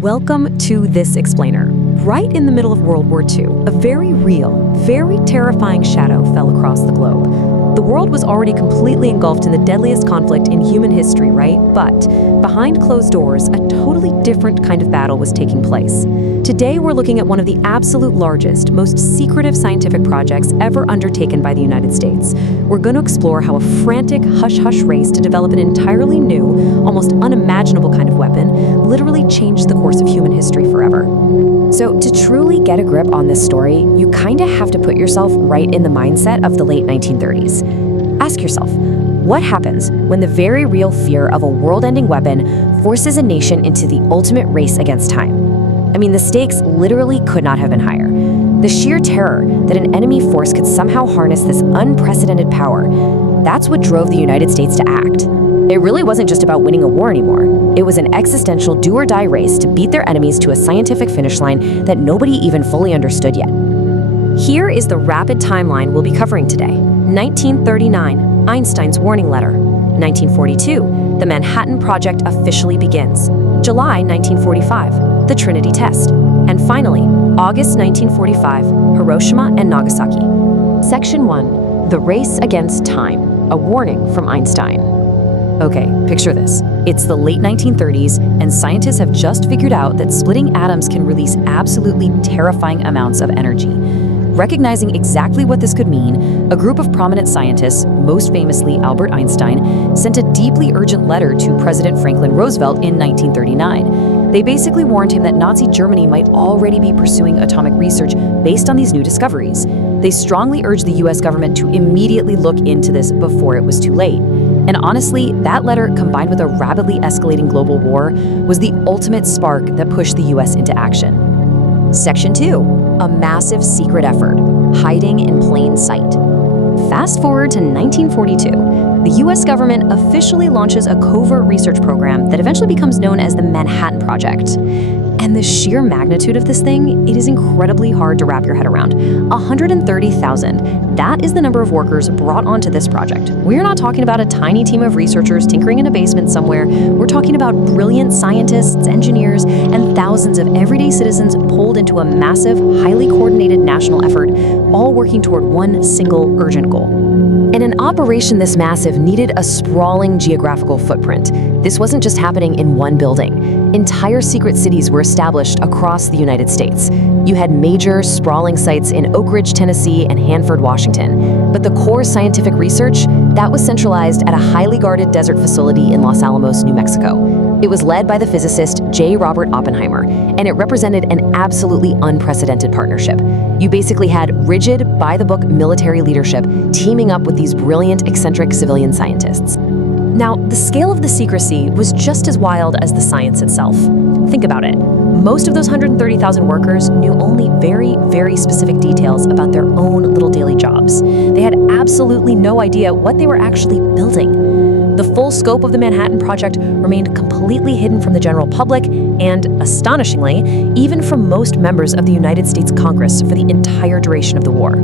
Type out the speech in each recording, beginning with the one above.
Welcome to This Explainer. Right in the middle of World War II, a very real, very terrifying shadow fell across the globe. The world was already completely engulfed in the deadliest conflict in human history, right? But behind closed doors, a totally different kind of battle was taking place. Today, we're looking at one of the absolute largest, most secretive scientific projects ever undertaken by the United States. We're going to explore how a frantic hush-hush race to develop an entirely new, almost unimaginable kind of weapon literally changed the course of human history forever. So to truly get a grip on this story, you kind of have to put yourself right in the mindset of the late 1930s. Ask yourself, what happens when the very real fear of a world-ending weapon forces a nation into the ultimate race against time? I mean, the stakes literally could not have been higher. The sheer terror that an enemy force could somehow harness this unprecedented power, that's what drove the United States to act. It really wasn't just about winning a war anymore. It was an existential do-or-die race to beat their enemies to a scientific finish line that nobody even fully understood yet. Here is the rapid timeline we'll be covering today. 1939, Einstein's warning letter. 1942, the Manhattan Project officially begins. July 1945, the Trinity test. And finally, August 1945, Hiroshima and Nagasaki. Section 1, the race against time, a warning from Einstein. Okay, picture this. It's the late 1930s, and scientists have just figured out that splitting atoms can release absolutely terrifying amounts of energy. Recognizing exactly what this could mean, a group of prominent scientists, most famously Albert Einstein, sent a deeply urgent letter to President Franklin Roosevelt in 1939. They basically warned him that Nazi Germany might already be pursuing atomic research based on these new discoveries. They strongly urged the US government to immediately look into this before it was too late. And honestly, that letter, combined with a rapidly escalating global war, was the ultimate spark that pushed the US into action. Section 2, a massive secret effort, hiding in plain sight. Fast forward to 1942, the US government officially launches a covert research program that eventually becomes known as the Manhattan Project. And the sheer magnitude of this thing, it is incredibly hard to wrap your head around. 130,000. That is the number of workers brought onto this project. We're not talking about a tiny team of researchers tinkering in a basement somewhere. We're talking about brilliant scientists, engineers, and thousands of everyday citizens pulled into a massive, highly coordinated national effort, all working toward one single urgent goal. And an operation this massive needed a sprawling geographical footprint. This wasn't just happening in one building. Entire secret cities were established across the United States. You had major, sprawling sites in Oak Ridge, Tennessee, and Hanford, Washington. But the core scientific research, that was centralized at a highly guarded desert facility in Los Alamos, New Mexico. It was led by the physicist J. Robert Oppenheimer, and it represented an absolutely unprecedented partnership. You basically had rigid, by-the-book military leadership teaming up with these brilliant, eccentric civilian scientists. Now, the scale of the secrecy was just as wild as the science itself. Think about it. Most of those 130,000 workers knew only very, very specific details about their own little daily jobs. They had absolutely no idea what they were actually building. The full scope of the Manhattan Project remained completely hidden from the general public and, astonishingly, even from most members of the United States Congress for the entire duration of the war.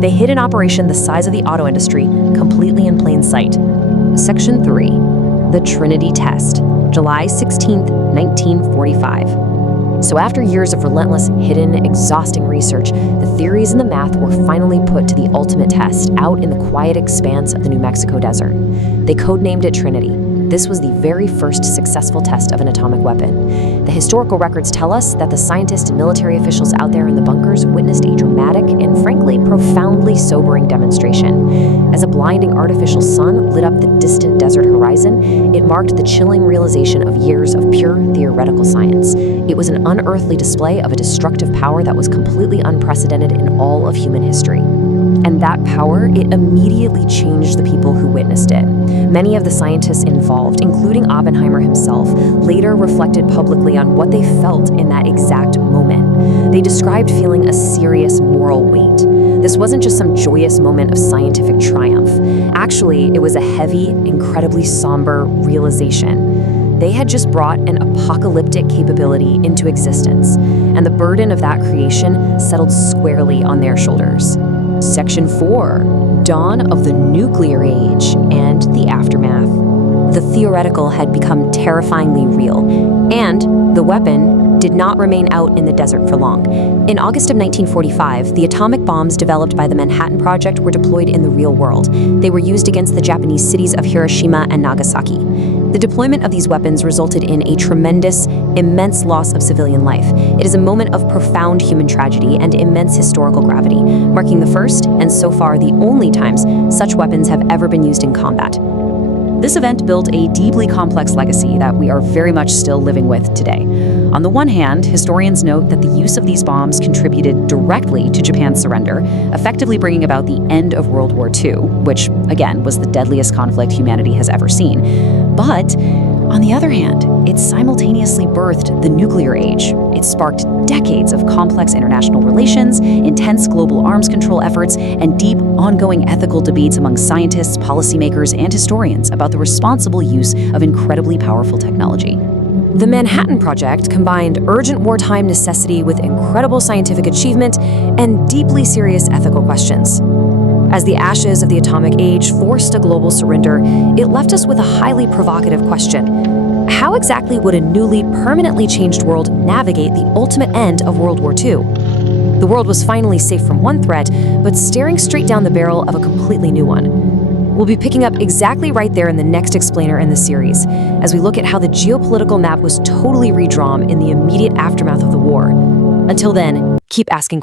They hid an operation the size of the auto industry completely in plain sight. Section 3, the Trinity test, July 16, 1945. So after years of relentless, hidden, exhausting research, the theories and the math were finally put to the ultimate test out in the quiet expanse of the New Mexico desert. They codenamed it Trinity. This was the very first successful test of an atomic weapon. The historical records tell us that the scientists and military officials out there in the bunkers witnessed a dramatic and frankly profoundly sobering demonstration. As a blinding artificial sun lit up the distant desert horizon, it marked the chilling realization of years of pure theoretical science. It was an unearthly display of a destructive power that was completely unprecedented in all of human history. And that power, it immediately changed the people who witnessed it. Many of the scientists involved, including Oppenheimer himself, later reflected publicly on what they felt in that exact moment. They described feeling a serious moral weight. This wasn't just some joyous moment of scientific triumph. Actually, it was a heavy, incredibly somber realization. They had just brought an apocalyptic capability into existence, and the burden of that creation settled squarely on their shoulders. Section 4, Dawn of the Nuclear Age and the Aftermath. The theoretical had become terrifyingly real, and the weapon, did not remain out in the desert for long. In August of 1945, the atomic bombs developed by the Manhattan Project were deployed in the real world. They were used against the Japanese cities of Hiroshima and Nagasaki. The deployment of these weapons resulted in a tremendous, immense loss of civilian life. It is a moment of profound human tragedy and immense historical gravity, marking the first, and so far the only times, such weapons have ever been used in combat. This event built a deeply complex legacy that we are very much still living with today. On the one hand, historians note that the use of these bombs contributed directly to Japan's surrender, effectively bringing about the end of World War II, which, again, was the deadliest conflict humanity has ever seen. But on the other hand, it simultaneously birthed the nuclear age. It sparked decades of complex international relations, intense global arms control efforts, and deep, ongoing ethical debates among scientists, policymakers, and historians about the responsible use of incredibly powerful technology. The Manhattan Project combined urgent wartime necessity with incredible scientific achievement and deeply serious ethical questions. As the ashes of the atomic age forced a global surrender, it left us with a highly provocative question. How exactly would a newly, permanently changed world navigate the ultimate end of World War II? The world was finally safe from one threat, but staring straight down the barrel of a completely new one. We'll be picking up exactly right there in the next explainer in the series, as we look at how the geopolitical map was totally redrawn in the immediate aftermath of the war. Until then, keep asking